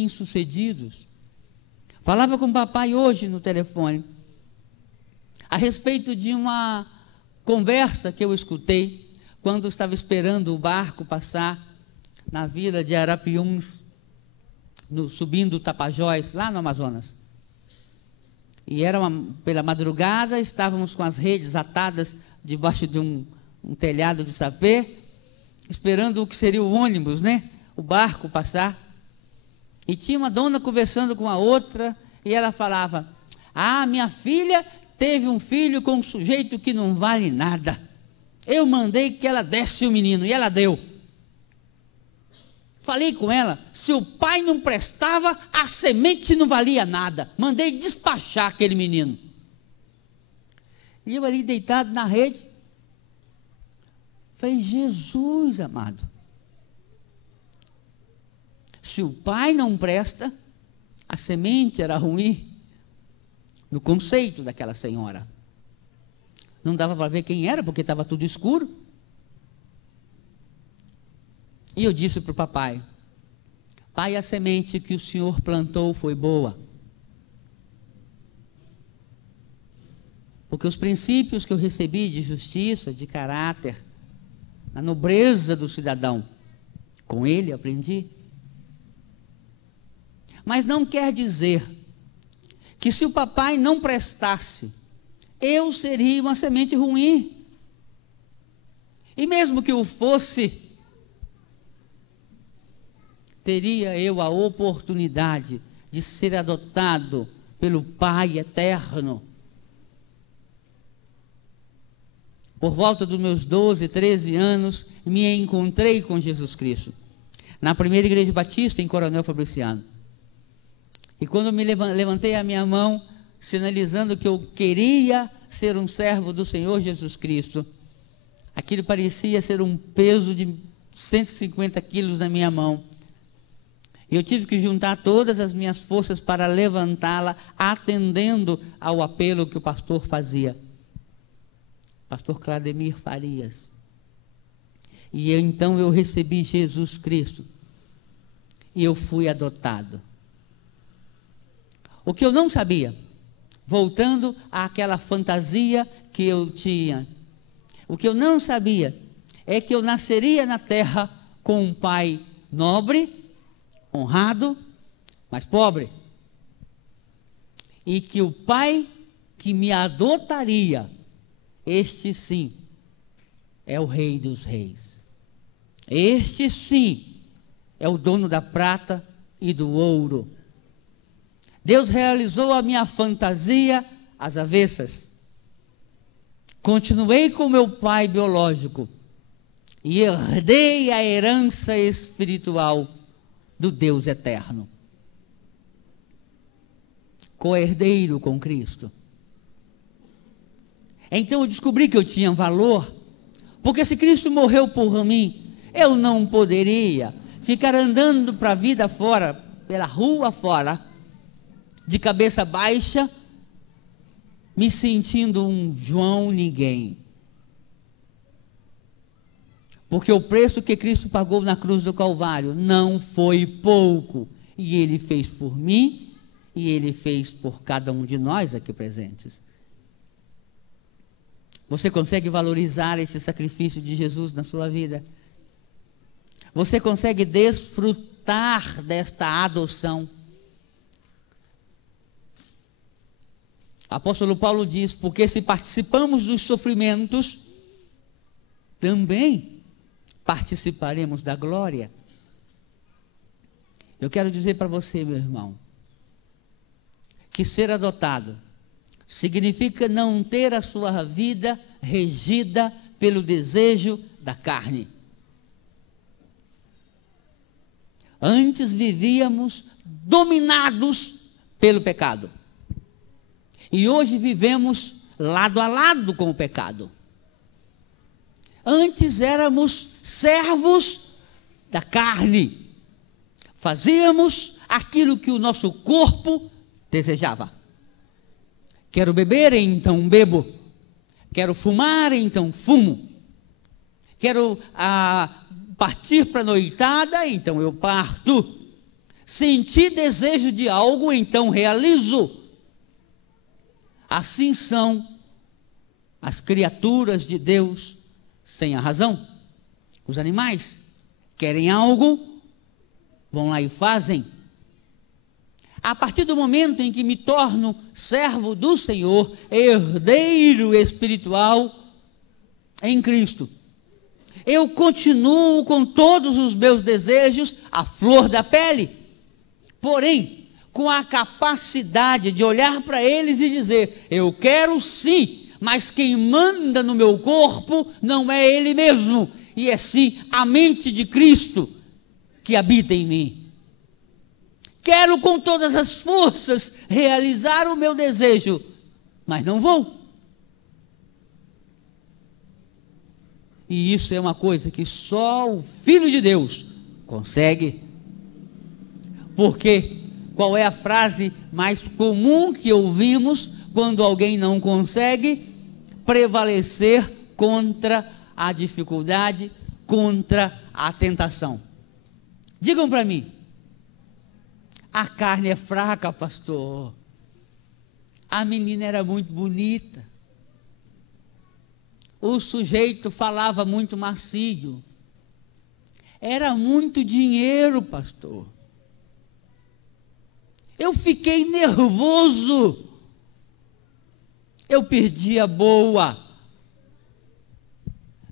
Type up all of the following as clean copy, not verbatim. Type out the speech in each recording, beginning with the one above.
bem-sucedidos. Falava com o papai hoje no telefone, a respeito de uma conversa que eu escutei, quando estava esperando o barco passar na vila de Arapiuns, subindo o Tapajós, lá no Amazonas. E era pela madrugada, estávamos com as redes atadas debaixo de um telhado de sapê, esperando o que seria o ônibus, né? O barco passar. E tinha uma dona conversando com a outra, e ela falava: ah, minha filha teve um filho com um sujeito que não vale nada. Eu mandei que ela desse o menino, e ela deu. Falei com ela, se o pai não prestava, a semente não valia nada. Mandei despachar aquele menino. E eu ali deitado na rede, falei: Jesus amado, se o pai não presta, a semente era ruim, no conceito daquela senhora. Não dava para ver quem era, porque estava tudo escuro. E eu disse para o papai: pai, a semente que o senhor plantou foi boa. Porque os princípios que eu recebi de justiça, de caráter, a nobreza do cidadão, com ele aprendi. Mas não quer dizer que se o papai não prestasse, eu seria uma semente ruim. E mesmo que o fosse, teria eu a oportunidade de ser adotado pelo Pai eterno. Por volta dos meus 12, 13 anos, me encontrei com Jesus Cristo, na primeira igreja batista em Coronel Fabriciano. E quando me levantei a minha mão, sinalizando que eu queria ser um servo do Senhor Jesus Cristo, aquilo parecia ser um peso de 150 quilos na minha mão. Eu tive que juntar todas as minhas forças para levantá-la, atendendo ao apelo que o pastor fazia. Pastor Clademir Farias. E então eu recebi Jesus Cristo. E eu fui adotado. O que eu não sabia, voltando àquela fantasia que eu tinha, o que eu não sabia é que eu nasceria na terra com um pai nobre, honrado, mas pobre. E que o pai que me adotaria, este sim, é o Rei dos Reis. Este sim, é o dono da prata e do ouro. Deus realizou a minha fantasia às avessas. Continuei com meu pai biológico e herdei a herança espiritual do Deus eterno. Co-herdeiro com Cristo. Então eu descobri que eu tinha valor, porque se Cristo morreu por mim, eu não poderia ficar andando para a vida fora, pela rua fora, de cabeça baixa, me sentindo um João ninguém. Porque o preço que Cristo pagou na cruz do Calvário não foi pouco. E Ele fez por mim, e Ele fez por cada um de nós aqui presentes. Você consegue valorizar esse sacrifício de Jesus na sua vida? Você consegue desfrutar desta adoção? Apóstolo Paulo diz: porque se participamos dos sofrimentos, também participaremos da glória. Eu quero dizer para você, meu irmão, que ser adotado significa não ter a sua vida regida pelo desejo da carne. Antes vivíamos dominados pelo pecado. E hoje vivemos lado a lado com o pecado. Antes éramos servos da carne. Fazíamos aquilo que o nosso corpo desejava. Quero beber, então bebo. Quero fumar, então fumo. Quero partir para a noitada, então eu parto. senti desejo de algo, então realizo. Assim são as criaturas de Deus sem a razão. Os animais querem algo, vão lá e fazem. A partir do momento em que me torno servo do Senhor, herdeiro espiritual em Cristo, eu continuo com todos os meus desejos à flor da pele, porém, com a capacidade de olhar para eles e dizer: eu quero sim, mas quem manda no meu corpo não é Ele mesmo, e é sim a mente de Cristo que habita em mim. Quero com todas as forças realizar o meu desejo, mas não vou. E isso é uma coisa que só o Filho de Deus consegue. Porque qual é a frase mais comum que ouvimos quando alguém não consegue prevalecer contra a dificuldade, contra a tentação? Digam para mim: a carne é fraca, pastor. A menina era muito bonita. O sujeito falava muito macio. Era muito dinheiro, pastor. Eu fiquei nervoso. Eu perdi a boa.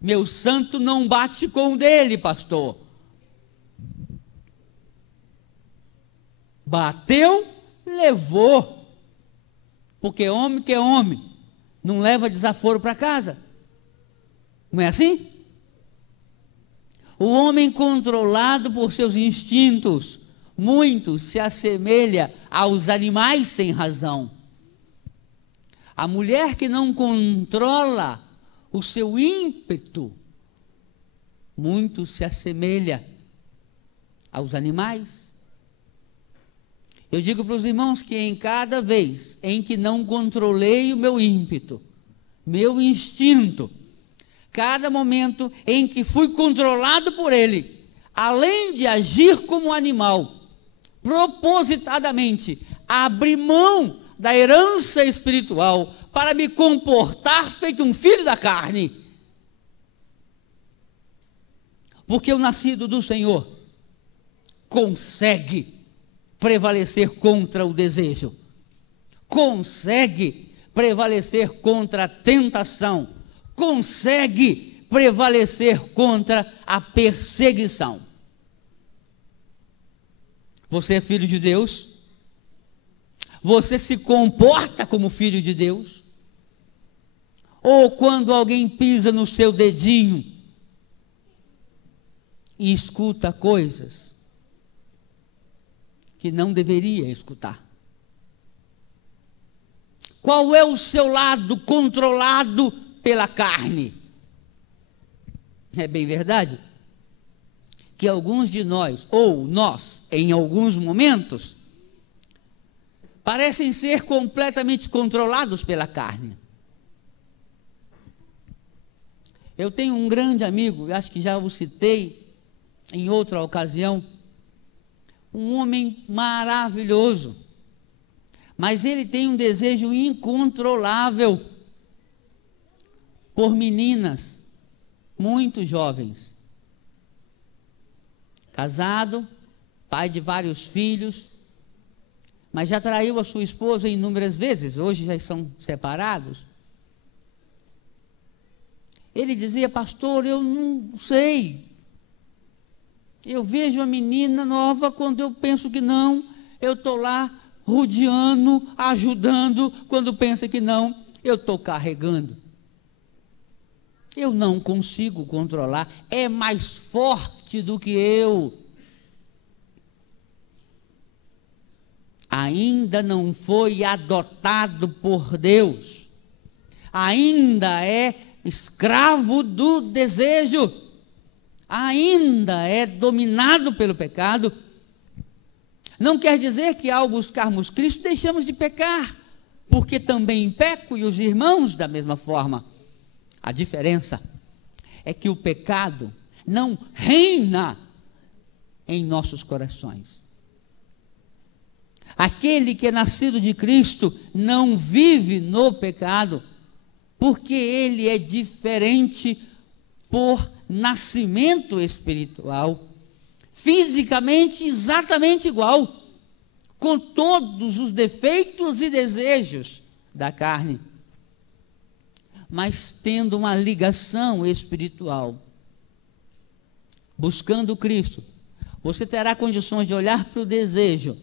Meu santo não bate com o dele, pastor. Bateu, levou. Porque homem que é homem não leva desaforo para casa. Não é assim? O homem controlado por seus instintos, muito se assemelha aos animais sem razão. A mulher que não controla o seu ímpeto, muito se assemelha aos animais. Eu digo para os irmãos que em cada vez em que não controlei o meu ímpeto, meu instinto, cada momento em que fui controlado por ele, além de agir como animal, propositadamente, abri mão da herança espiritual para me comportar feito um filho da carne. Porque o nascido do Senhor consegue prevalecer contra o desejo, consegue prevalecer contra a tentação, consegue prevalecer contra a perseguição. Você é filho de Deus? Você se comporta como filho de Deus? Ou quando alguém pisa no seu dedinho e escuta coisas que não deveria escutar? Qual é o seu lado controlado pela carne? É bem verdade que alguns de nós, ou nós, em alguns momentos, parecem ser completamente controlados pela carne. Eu tenho um grande amigo, acho que já o citei em outra ocasião, um homem maravilhoso, mas ele tem um desejo incontrolável por meninas muito jovens. Casado, pai de vários filhos, mas já traiu a sua esposa inúmeras vezes, hoje já são separados. Ele dizia: pastor, eu não sei, eu vejo a menina nova, quando eu penso que não, eu estou lá rodeando, ajudando, quando pensa que não, eu estou carregando. Eu não consigo controlar, é mais forte do que eu. Ainda não foi adotado por Deus, ainda é escravo do desejo, ainda é dominado pelo pecado. Não quer dizer que ao buscarmos Cristo deixamos de pecar, porque também peco e os irmãos da mesma forma. A diferença é que o pecado não reina em nossos corações. Aquele que é nascido de Cristo não vive no pecado, porque ele é diferente por nascimento espiritual, fisicamente exatamente igual, com todos os defeitos e desejos da carne, mas tendo uma ligação espiritual. Buscando Cristo, você terá condições de olhar para o desejo